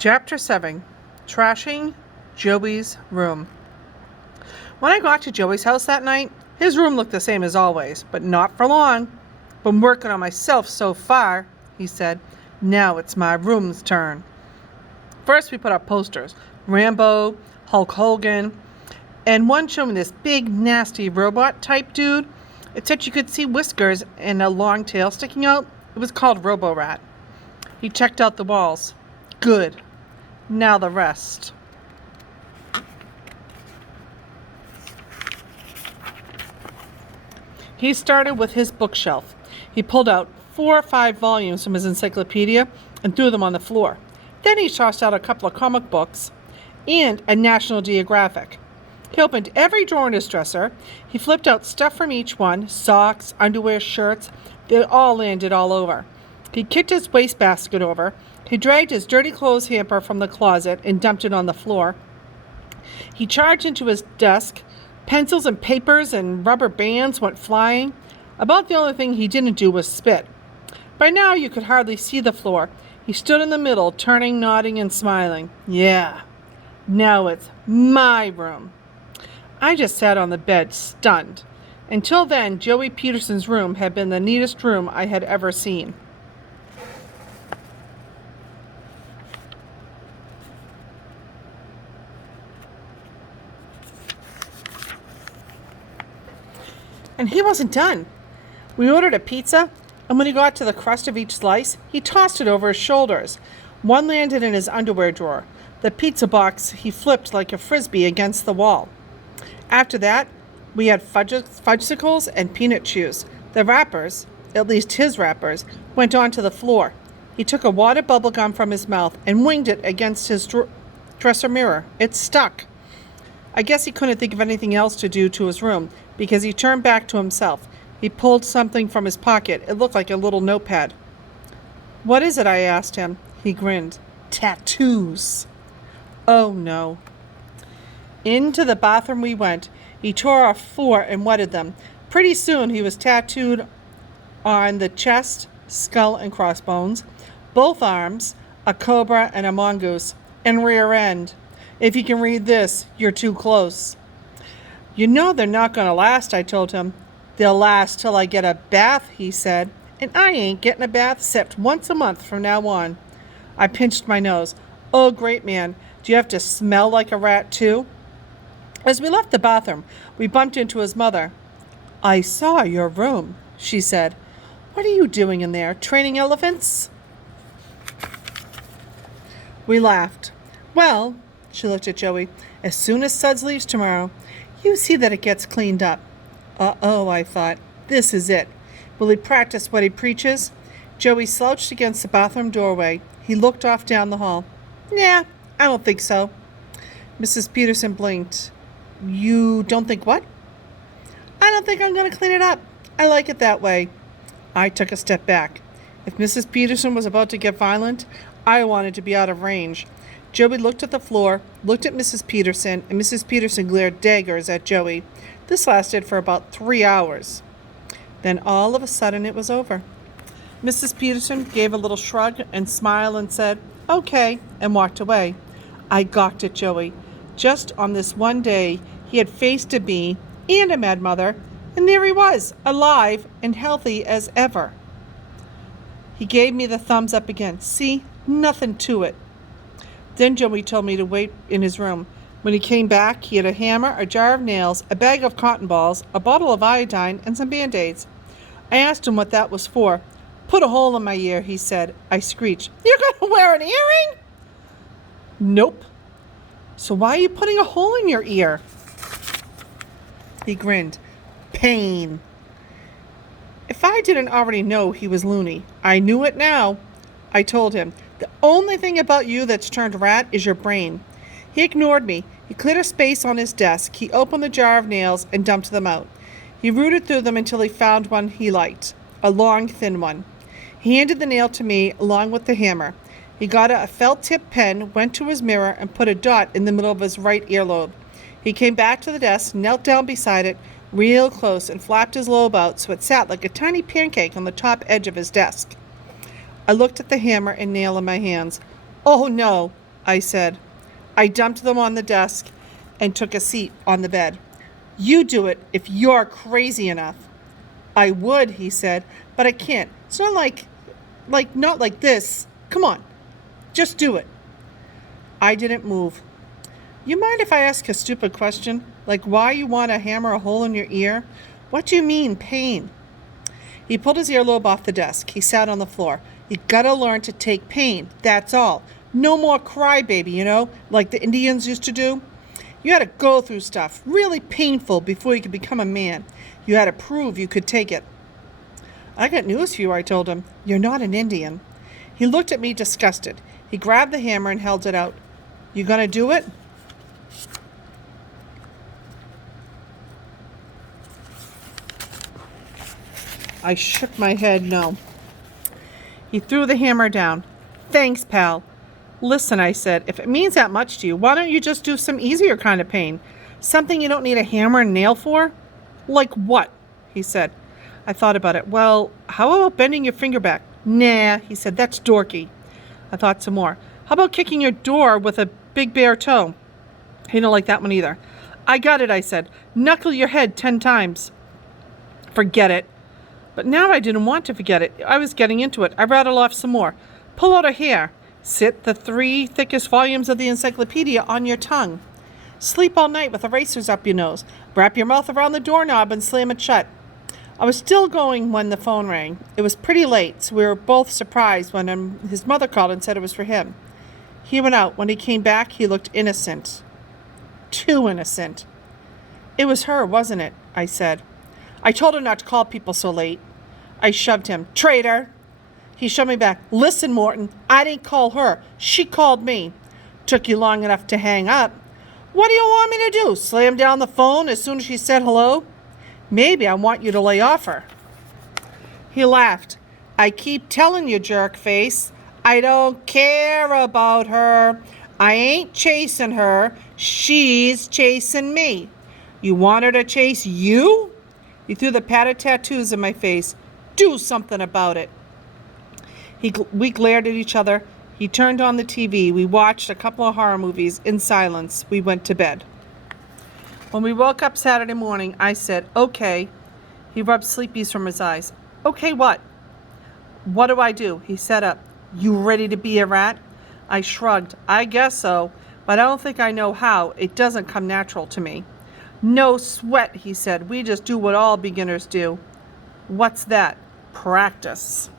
Chapter 7. Trashing Joey's Room. When I got to Joey's house that night, his room looked the same as always, but not for long. "Been working on myself so far," he said. "Now it's my room's turn." First we put up posters. Rambo, Hulk Hogan, and one showing this big, nasty robot-type dude. It said you could see whiskers and a long tail sticking out. It was called Robo-Rat. He checked out the walls. Good. Now the rest. He started with his bookshelf. He pulled out 4 or 5 volumes from his encyclopedia and threw them on the floor. Then he tossed out a couple of comic books and a National Geographic. He opened every drawer in his dresser. He flipped out stuff from each one, socks, underwear, shirts. They all landed all over. He kicked his wastebasket over. He dragged his dirty clothes hamper from the closet and dumped it on the floor. He charged into his desk. Pencils and papers and rubber bands went flying. About the only thing he didn't do was spit. By now you could hardly see the floor. He stood in the middle, turning, nodding, and smiling. Yeah, now it's my room. I just sat on the bed, stunned. Until then, Joey Peterson's room had been the neatest room I had ever seen. And he wasn't done. We ordered a pizza, and when he got to the crust of each slice, he tossed it over his shoulders. One landed in his underwear drawer. The pizza box he flipped like a frisbee against the wall. After that, we had fudgesicles and peanut chews. The wrappers, at least his wrappers, went onto the floor. He took a water bubble gum from his mouth and winged it against his dresser mirror. It stuck. I guess he couldn't think of anything else to do to his room, because he turned back to himself. He pulled something from his pocket. It looked like a little notepad. "What is it?" I asked him. He grinned. "Tattoos." Oh no. Into the bathroom we went. He tore off 4 and wetted them. Pretty soon he was tattooed on the chest, skull and crossbones, both arms, a cobra and a mongoose, and rear end. "If you can read this, you're too close." "You know they're not going to last," I told him. "They'll last till I get a bath," he said. "And I ain't getting a bath except once a month from now on." I pinched my nose. "Oh, great man, do you have to smell like a rat too?" As we left the bathroom, we bumped into his mother. "I saw your room," she said. "What are you doing in there, training elephants?" We laughed. "Well," she looked at Joey, "as soon as Suds leaves tomorrow, you see that it gets cleaned up." Uh-oh, I thought. This is it. Will he practice what he preaches? Joey slouched against the bathroom doorway. He looked off down the hall. "Nah, I don't think so." Mrs. Peterson blinked. "You don't think what?" "I don't think I'm going to clean it up. I like it that way." I took a step back. If Mrs. Peterson was about to get violent, I wanted to be out of range. Joey looked at the floor, looked at Mrs. Peterson, and Mrs. Peterson glared daggers at Joey. This lasted for about 3 hours. Then all of a sudden it was over. Mrs. Peterson gave a little shrug and smile and said, "Okay," and walked away. I gawked at Joey. Just on this one day, he had faced a me and a mad mother, and there he was, alive and healthy as ever. He gave me the thumbs up again. "See? Nothing to it." Then Joey told me to wait in his room. When he came back, he had a hammer, a jar of nails, a bag of cotton balls, a bottle of iodine, and some Band-Aids. I asked him what that was for. "Put a hole in my ear," he said. I screeched, "You're going to wear an earring?" "Nope." "So why are you putting a hole in your ear?" He grinned. "Pain." If I didn't already know he was loony, I knew it now. I told him, "The only thing about you that's turned rat is your brain." He ignored me. He cleared a space on his desk. He opened the jar of nails and dumped them out. He rooted through them until he found one he liked, a long, thin one. He handed the nail to me along with the hammer. He got a felt-tip pen, went to his mirror, and put a dot in the middle of his right earlobe. He came back to the desk, knelt down beside it, real close, and flapped his lobe out so it sat like a tiny pancake on the top edge of his desk. I looked at the hammer and nail in my hands. "Oh, no, I said. I dumped them on the desk and took a seat on the bed. You do it if you're crazy enough. I would, he said, but I can't. It's not not like this. Come on, just do it. I didn't move. You mind if I ask a stupid question? Like why you want to hammer a hole in your ear? What do you mean, pain? He pulled his earlobe off the desk. He sat on the floor. You gotta learn to take pain, that's all. No more crybaby, like the Indians used to do. You had to go through stuff, really painful, before you could become a man. You had to prove you could take it. I got news for you, I told him. You're not an Indian. He looked at me disgusted. He grabbed the hammer and held it out. You gonna do it? I shook my head no. He threw the hammer down. Thanks, pal. Listen, I said, if it means that much to you, why don't you just do some easier kind of pain? Something you don't need a hammer and nail for? Like what? He said. I thought about it. Well, how about bending your finger back? Nah, he said, that's dorky. I thought some more. How about kicking your door with a big bare toe? He didn't like that one either. I got it, I said. Knuckle your head 10 times. Forget it. But now I didn't want to forget it. I was getting into it. I rattled off some more. Pull out a hair. Sit the 3 thickest volumes of the encyclopedia on your tongue. Sleep all night with erasers up your nose. Wrap your mouth around the doorknob and slam it shut. I was still going when the phone rang. It was pretty late, so we were both surprised when his mother called and said it was for him. He went out. When he came back, he looked innocent. Too innocent. It was her, wasn't it? I said. I told her not to call people so late. I shoved him. Traitor! He shoved me back. Listen, Morton, I didn't call her. She called me. Took you long enough to hang up. What do you want me to do? Slam down the phone as soon as she said hello? Maybe I want you to lay off her. He laughed. I keep telling you, jerk face. I don't care about her. I ain't chasing her. She's chasing me. You want her to chase you? He threw the padded tattoos in my face. Do something about it. We glared at each other. He turned on the TV. We watched a couple of horror movies. In silence, we went to bed. When we woke up Saturday morning, I said, okay. He rubbed sleepies from his eyes. Okay, what? What do I do? He sat up. You ready to be a rat? I shrugged. I guess so, but I don't think I know how. It doesn't come natural to me. No sweat, he said. We just do what all beginners do. What's that? Practice.